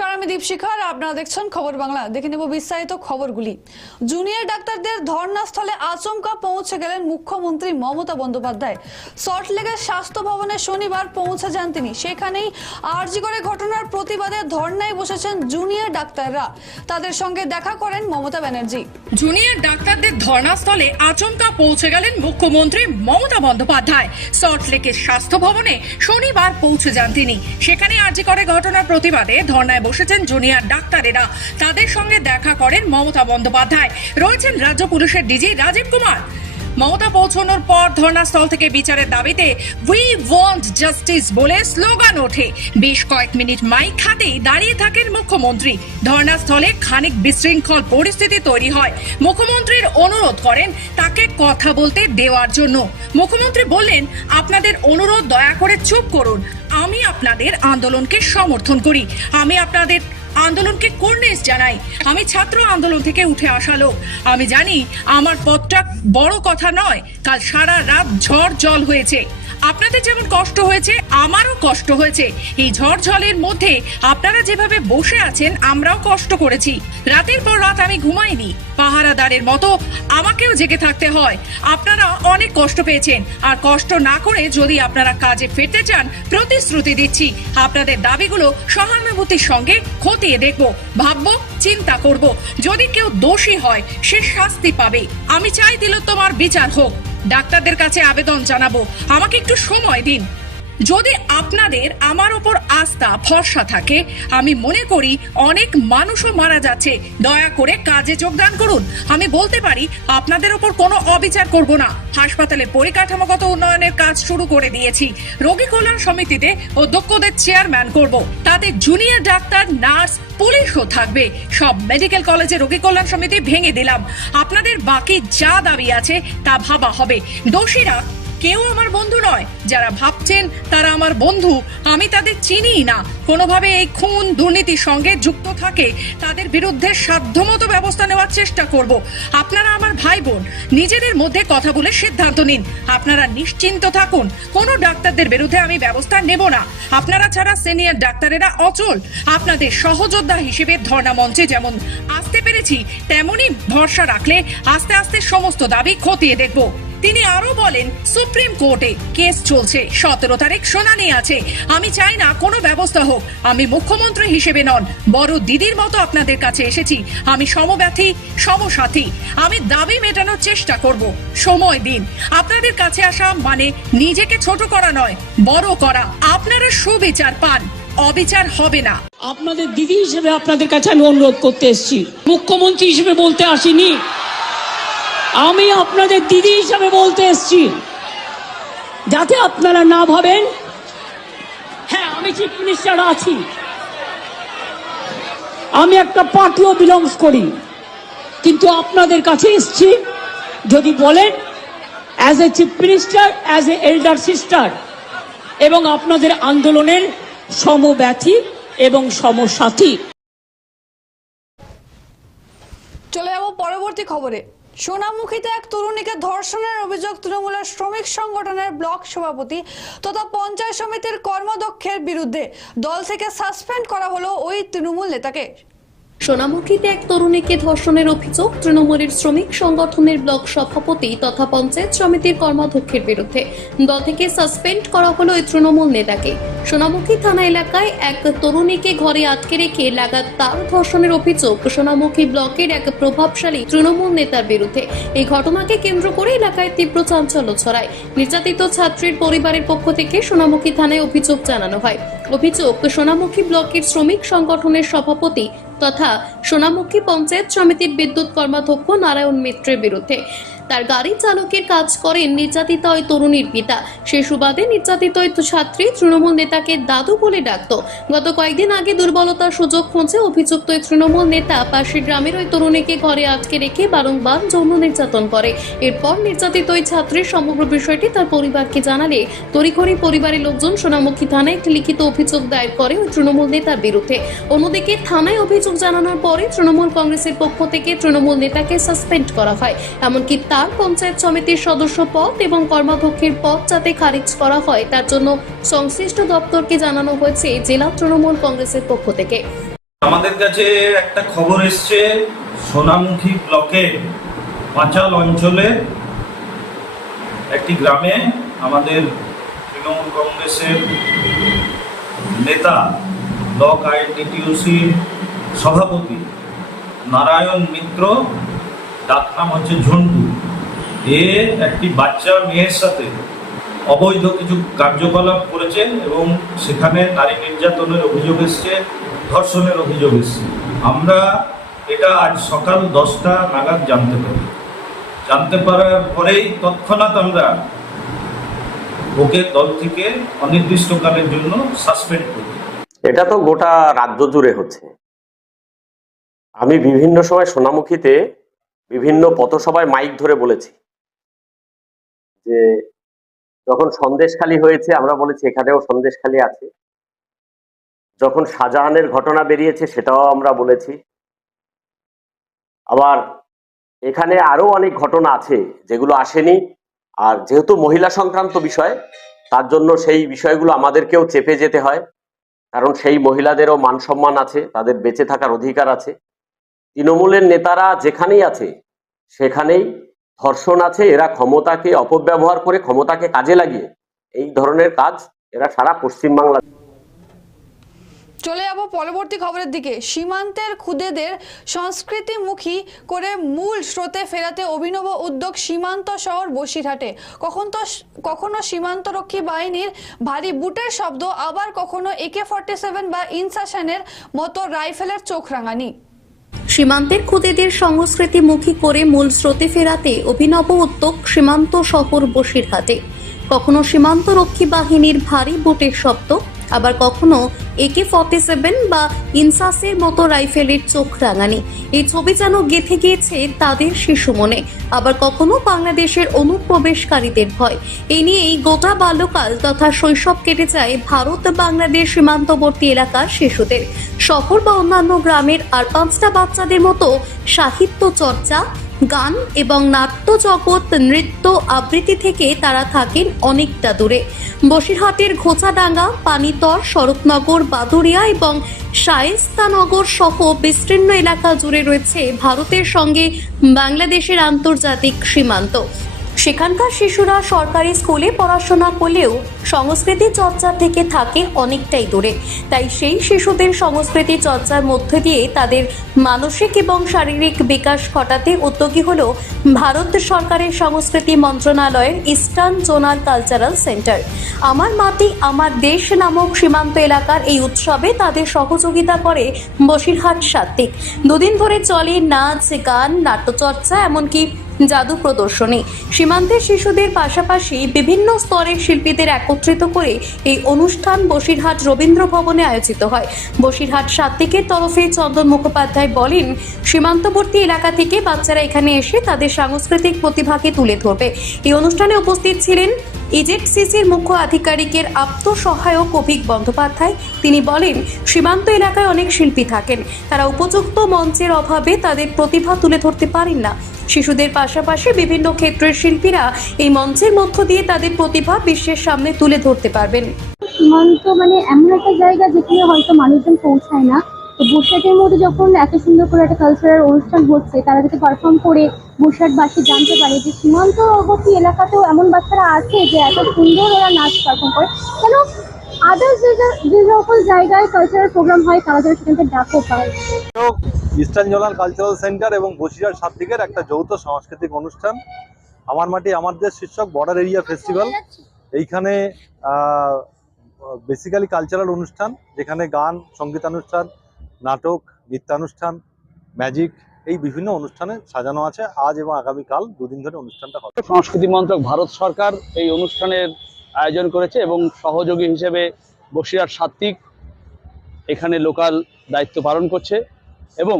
দীপশিখার। আপনারা দেখছেন খবর বাংলা। দেখে নেব বিস্তারিত খবরগুলি। জুনিয়র ডাক্তারদের ধর্নাস্থলে আচমকা পৌঁছে গেলেন মুখ্যমন্ত্রী মমতা বন্দ্যোপাধ্যায়। সল্টলেকের স্বাস্থ্য ভবনে শনিবার পৌঁছে যান তিনি। সেখানেই আরজি করে ঘটনার প্রতিবাদে ধর্নায় বসেছেন জুনিয়র ডাক্তাররা। তাদের সঙ্গে দেখা করেন মমতা ব্যানার্জি। জুনিয়র ডাক্তারদের ধর্নাস্থলে আচমকা পৌঁছে গেলেন মুখ্যমন্ত্রী মমতা বন্দ্যোপাধ্যায়। সল্টলেকের স্বাস্থ্য ভবনে শনিবার পৌঁছে যান তিনি। সেখানে আর্জি করে ঘটনার প্রতিবাদে ধর্নায় বসেছেন জুনিয়র ডাক্তারেরা। তাদের সঙ্গে দেখা করেন মমতা বন্দ্যোপাধ্যায়। রয়েছেন রাজ্য পুলিশের ডিজি রাজীব কুমার। মমতা পৌঁছানোর পর ধর্নাস্থল থেকে বিচারের দাবিতে উই ওয়ান্ট জাস্টিস বলে স্লোগান ওঠে। বেশ কয়েক মিনিট মাইক হাতেই দাঁড়িয়ে থাকেন মুখ্যমন্ত্রী। ধর্নাস্থলে খানিক বিশৃঙ্খল পরিস্থিতি তৈরি হয়। মুখ্যমন্ত্রীর অনুরোধ করেন তাকে কথা বলতে দেওয়ার জন্য। মুখ্যমন্ত্রী বললেন, আপনাদের অনুরোধ দয়া করে চুপ করুন। আমি আপনাদের আন্দোলনকে সমর্থন করি। আমি আপনাদের আন্দোলনকে কর্নেস জানাই। আমি ছাত্র আন্দোলন থেকে উঠে আসা লোক। আমি জানি আমার পথটা বড় কথা নয়। কাল সারা রাত ঝড় জল হয়েছে। আপনাদের যেমন কষ্ট হয়েছে, আমারও কষ্ট হয়েছে। এই ঝড় জলের মধ্যে আপনারা যেভাবে বসে আছেন, আমরাও কষ্ট করেছি। রাতের পর রাত আমি ঘুমাইনি। পাহারাদারের মতো আমাকেও জেগে থাকতে হয়। আপনারা অনেক কষ্ট পেয়েছেন। আর কষ্ট না করে যদি আপনারা কাজে ফিরতে চান, প্রতিশ্রুতি দিচ্ছি। আপনাদের দাবিগুলো সহানুভূতির সঙ্গে খতিয়ে দেখব, ভাবব, চিন্তা করব। যদি কেউ দোষী হয়, সে শাস্তি পাবে। আমি চাই দিল তোমার বিচার হোক। ডাক্তারদের কাছে আবেদন জানাব। আমাকে একটু সময় দিন। যদি আপনাদের আমার ওপর আস্থা, ভরসা থাকে, আমি মনে করি অনেক মানুষও মারা যাচ্ছে। দয়া করে কাজে যোগদান করুন। আমি বলতে পারি, আপনাদের ওপর কোনো অবিচার করব না। হাসপাতালে পরিকাঠামোগত উন্নয়নের কাজ শুরু করে দিয়েছি। রোগী কল্যাণ সমিতিতে অধ্যক্ষদের চেয়ারম্যান করব। তাতে জুনিয়র ডাক্তার, নার্স, পুলিশও থাকবে। সব মেডিকেল কলেজে রোগী কল্যাণ সমিতি ভেঙে দিলাম। আপনাদের বাকি যা দাবি আছে, তা ভাবা হবে। দোষীরা কেউ আমার বন্ধু নয়। যারা ভাবছেন তারা আমার বন্ধু, আমি তাদের চিনিই না। কোনোভাবে এই খুন দুর্নীতির সঙ্গে যুক্ত থাকে, তাদের বিরুদ্ধে সাধ্যমতো ব্যবস্থা নেওয়ার চেষ্টা করব। আপনারা আমার ভাই বোন নিজেদের মধ্যে কথা বলে সিদ্ধান্ত নিন। আপনারা নিশ্চিন্ত থাকুন, কোনো ডাক্তারদের বিরুদ্ধে আমি ব্যবস্থা নেব না। আপনারা ছাড়া সিনিয়র ডাক্তারেরা অচল। আপনাদের সহযোদ্ধা হিসেবে ধর্ণা মঞ্চে যেমন আসতে পেরেছি, তেমনই ভরসা রাখলে আস্তে আস্তে সমস্ত দাবি খতিয়ে দেখব। তিনি আরও বলেন, সুপ্রিম কোর্টে কেস চলছে, সতেরো তারিখ শুনানি আছে। আমি চাই না কোনো ব্যবস্থা হোক। আমি মুখ্যমন্ত্রী হিসেবে নন বড় দিদির মতো আপনাদের কাছে এসেছি। আমি সমব্যথী, সমসাথী। আমি দাবি মেটানোর চেষ্টা করব। সময় দিন। আপনাদের কাছে আসা মানে নিজেকে ছোট করা নয়, বড় করা। আপনারা সুবিচার পান। অবিচার হবে না। আপনাদের দিদি হিসেবে আপনাদের কাছে আমি অনুরোধ করতে এসেছি। মুখ্যমন্ত্রী হিসেবে বলতে আসিনি। আমি আপনাদের দিদি হিসাবে বলতে এসছি। যাতে আপনারা না ভাবেন হ্যাঁ আমি চিফ মিনিস্টার আছি। আমি একটা পার্টিও বিলংস করি। কিন্তু আপনাদের কাছে এসছি যদি বলেন as a chief minister as a elder sister এবং আপনাদের আন্দোলনের সমব্যথী এবং সমসাথী। চলে যাব পরবর্তী খবরে। সোনামুখীতে এক তরুণীকে ধর্ষণের অভিযোগ তৃণমূলের শ্রমিক সংগঠনের ব্লক সভাপতি তথা পঞ্চায়েত সমিতির কর্মদক্ষের বিরুদ্ধে দল থেকে সাসপেন্ড করা হলো ওই তৃণমূল নেতাকে। সোনামুখীতে এক তরুণীকে ধর্ষণের অভিযোগ। তৃণমূলের শ্রমিক সংগঠনের ব্লক সভাপতি তথা পঞ্চায়েত সমিতির কর্মাধ্যক্ষের বিরুদ্ধে। দল থেকে সাসপেন্ড করা হলো ওই তৃণমূল নেতাকে। সোনামুখী থানা এলাকায় এক তরুণীকে ঘরে আটকে রেখে লাগাতার ধর্ষণের অভিযোগ সোনামুখী ব্লকের এক প্রভাবশালী তৃণমূল নেতার বিরুদ্ধে। এই ঘটনাকে কেন্দ্র করে এলাকায় তীব্র চাঞ্চল্য ছড়ায়। নির্যাতিত ছাত্রীর পরিবারের পক্ষ থেকে সোনামুখী থানায় অভিযোগ জানানো হয়। অভিযোগ, সোনামুখী ব্লকের শ্রমিক সংগঠনের সভাপতি তথা সোনামুখী পঞ্চায়েত সমিতির বিদ্যুৎ কর্মাধ্যক্ষ নারায়ণ মিত্রের বিরুদ্ধে। তার গাড়ি চালকের কাজ করেন নির্যাতিতা ওই তরুণীর পিতা। সে সুবাদে নির্যাতিত ওই ছাত্রী তৃণমূল নেতাকে দাদু বলে ডাকত। গত কয়েকদিন আগে দুর্বলতার সুযোগ খুঁজে অভিযুক্ত ওই তৃণমূল নেতা পাশের গ্রামের ওই তরুণীকে ঘরে আটকে রেখে বারংবার যৌন নির্যাতন করে। এরপর নির্যাতিত ওই ছাত্রীর সমগ্র বিষয়টি তার পরিবারকে জানালে তড়িঘড়ি পরিবারের লোকজন সোনামুখী থানায় একটি লিখিত অভিযোগ দায়ের করে ওই তৃণমূল নেতার বিরুদ্ধে। অন্যদিকে থানায় অভিযোগ জানানোর পরে তৃণমূল কংগ্রেসের পক্ষ থেকে তৃণমূল নেতাকে সাসপেন্ড করা হয়। এমনকি তার পঞ্চায়েত সমিতির সদস্য পদ এবং কর্মাধ্যক্ষের পদ যাতে খারিজ করা হয়, তার জন্য সংশ্লিষ্ট দপ্তরকে জানানো হয়েছে জেলা তৃণমূল কংগ্রেসের পক্ষ থেকে। আমাদের কাছে একটা খবর এসছে, সোনামুখী ব্লকে পাঁচাল অঞ্চলে একটি গ্রামে আমাদের তৃণমূল কংগ্রেসের নেতা, ব্লক আইএনটিটিউসির সভাপতি নারায়ণ মিত্র ডাক নাম হচ্ছে ঝন্টু। এ একটি বাচ্চা মেয়ের সাথে অবৈধ কিছু কার্যকলাপ করেছে এবং সেখানে নারী নির্যাতনের অভিযোগ এসছে, ধর্ষণের অভিযোগ এসছে। আমরা এটা আজ সকাল দশটা নাগাদ জানতে পারি। জানতে পারার পরেই তৎক্ষণাৎ আমরা ওকে দল থেকে অনির্দিষ্টকালের জন্য সাসপেন্ড করি। এটা তো গোটা রাজ্য জুড়ে হচ্ছে। আমি বিভিন্ন সময় সোনামুখীতে বিভিন্ন পথসভায় মাইক ধরে বলেছি। যে যখন সন্দেশখালী হয়েছে, আমরা বলেছি এখানেও সন্দেশখালী আছে। যখন শাহজাহানের ঘটনা বেরিয়েছে, সেটাও আমরা বলেছি। আবার এখানে আরও অনেক ঘটনা আছে, যেগুলো আসেনি। আর যেহেতু মহিলা সংক্রান্ত বিষয়, তার জন্য সেই বিষয়গুলো আমাদেরকেও চেপে যেতে হয়। কারণ সেই মহিলাদেরও মান সম্মান আছে, তাদের বেঁচে থাকার অধিকার আছে। তৃণমূলের নেতারা যেখানেই আছে, সেখানেই ধর্ষণ আছে, এরা ক্ষমতাকে অপব্যবহার করে ক্ষমতাকে কাজে লাগিয়ে এই ধরনের কাজ এরা সারা পশ্চিমবাংলা চলে যাব পরবর্তী খবরের দিকে। সীমান্তের খুদেদের সংস্কৃতিমুখী করে মূল স্রোতে ফেরাতে অভিনব উদ্যোগ সীমান্ত শহর বসিরহাটে। কখন তো কখনো সীমান্তরক্ষী বাহিনীর ভারী বুটের শব্দ, আবার কখনো একে ফর্টি সেভেন বা ইনসাশনের মতো রাইফেলের চোখ রাঙানি। সীমান্তের খুদেদের সংস্কৃতিমুখী করে মূল স্রোতে ফেরাতে অভিনব উদ্যোগ সীমান্ত শহর বসিরহাটে। কখনো সীমান্তরক্ষী বাহিনীর ভারী বুটের শব্দ আবার কখনো একে ফর্টি সেভেন বা ইনসাসের মতো রাইফেলের চোখ রাঙানি। এই ছবি যেন গেঁথে গিয়েছে তাদের শিশু মনে। আবার কখনো বাংলাদেশের অনুপ্রবেশকারীদের ভয়। এই নিয়েই গোটা বাল্যকাল তথা শৈশব কেটে যায় ভারত বাংলাদেশ সীমান্তবর্তী এলাকার শিশুদের। শহর বা অন্যান্য গ্রামের আর পাঁচটা বাচ্চাদের মতো সাহিত্য চর্চা গান এবং নাট্য জগৎ, নৃত্য আবৃত্তি থেকে তারা থাকেন অনেকটা দূরে। বসিরহাটের ঘোচাডাঙ্গা, পানিতর, শরৎনগর বাদুরিয়া এবং শায়েস্তানগর সহ বিস্তীর্ণ এলাকা জুড়ে রয়েছে ভারতের সঙ্গে বাংলাদেশের আন্তর্জাতিক সীমান্ত। সেখানকার শিশুরা সরকারি স্কুলে পড়াশোনা করলেও সংস্কৃতি চর্চা থেকে থাকে অনেকটাই দূরে। তাই সেই শিশুদের সংস্কৃতি চর্চার মধ্যে দিয়ে তাদের মানসিক এবং শারীরিক বিকাশ ঘটাতে উদ্যোগী হল ভারত সরকারের সংস্কৃতি মন্ত্রণালয়ের ইস্টার্ন জোনাল কালচারাল সেন্টার। আমার মাটি, আমার দেশ নামক সীমান্ত এলাকার এই উৎসবে তাদের সহযোগিতা করে বসিরহাট সাত্বিক। দুদিন ধরে চলে নাচ, গান, নাট্যচর্চা, এমনকি জাদু প্রদর্শনী। সীমান্তের শিশুদের পাশাপাশি বিভিন্ন স্তরের শিল্পীদের একত্রিত করে এই অনুষ্ঠান বসিরহাট রবীন্দ্র ভবনে আয়োজিত হয়। বসিরহাট সাত্তিকের তরফে চন্দন মুখোপাধ্যায় বলেন, সীমান্তবর্তী এলাকা থেকে বাচ্চারা এখানে এসে তাদের সাংস্কৃতিক প্রতিভাকে তুলে ধরবে। এই অনুষ্ঠানে উপস্থিত ছিলেন ইজেট সিসির মুখ্য আধিকারিকের আত্মসহায়ক অভিক বন্দ্যোপাধ্যায়। তিনি বলেন, সীমান্ত এলাকায় অনেক শিল্পী থাকেন। তারা উপযুক্ত মঞ্চের অভাবে তাদের প্রতিভা তুলে ধরতে পারেন না। শিশুদের পাশাপাশি বিভিন্ন ক্ষেত্রের শিল্পীরা এই মঞ্চের মধ্য দিয়ে তাদের প্রতিভা বিশ্বের সামনে তুলে ধরতে পারবেন। সীমান্ত মানে এমন একটা জায়গা যেখানে হয়তো মানুষজন পৌঁছায় না। তো বসিরহাটের মধ্যে যখন এত সুন্দর করে একটা কালচারাল অনুষ্ঠান হচ্ছে, তারা যাতে পারফর্ম করে বসিরহাটবাসী জানতে পারে যে সীমান্তবর্তী এলাকাতেও এমন বাচ্চারা আছে যে এত সুন্দর ওরা নাচ পারফর্ম করে। কেন আদার্স যে সকল জায়গায় কালচারাল প্রোগ্রাম হয়, তারা যেন সেখান থেকে ডাকও পায়। ইস্টার্ন জোনাল কালচারাল সেন্টার এবং বসিরহাট সাতদিকের একটা যৌথ সাংস্কৃতিক অনুষ্ঠান। আমার মাটি, আমার দেশ শীর্ষক বর্ডার এরিয়া ফেস্টিভ্যাল এইখানে বেসিক্যালি কালচারাল অনুষ্ঠান, যেখানে গান, সঙ্গীতানুষ্ঠান নাটক, নৃত্যানুষ্ঠান, ম্যাজিক এই বিভিন্ন অনুষ্ঠানে সাজানো আছে আজ এবং আগামীকাল দুদিন ধরে অনুষ্ঠানটা হবে। সংস্কৃতি মন্ত্রক ভারত সরকার এই অনুষ্ঠানের আয়োজন করেছে এবং সহযোগী হিসেবে বসিরহাট সাত্বিক এখানে লোকাল দায়িত্ব পালন করছে এবং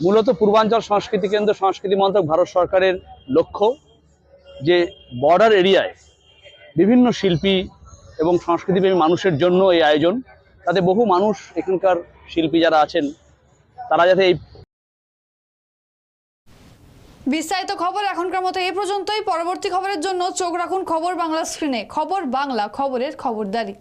মূলত পূর্বাঞ্চল সংস্কৃতি কেন্দ্র, সংস্কৃতি মন্ত্রক ভারত সরকারের লক্ষ্য যে বর্ডার এরিয়ায় বিভিন্ন শিল্পী এবং সংস্কৃতিপ্রেমী মানুষের জন্য এই আয়োজন। তাতে বহু মানুষ এখানকার শিল্পী যারা আছেন, তারা যাতে এই বিস্তারিত খবর এখনকার মতো এই পর্যন্তই। পরবর্তী খবরের জন্য চোখ রাখুন খবর বাংলা স্ক্রিনে। খবর বাংলা, খবরের খবরদারি।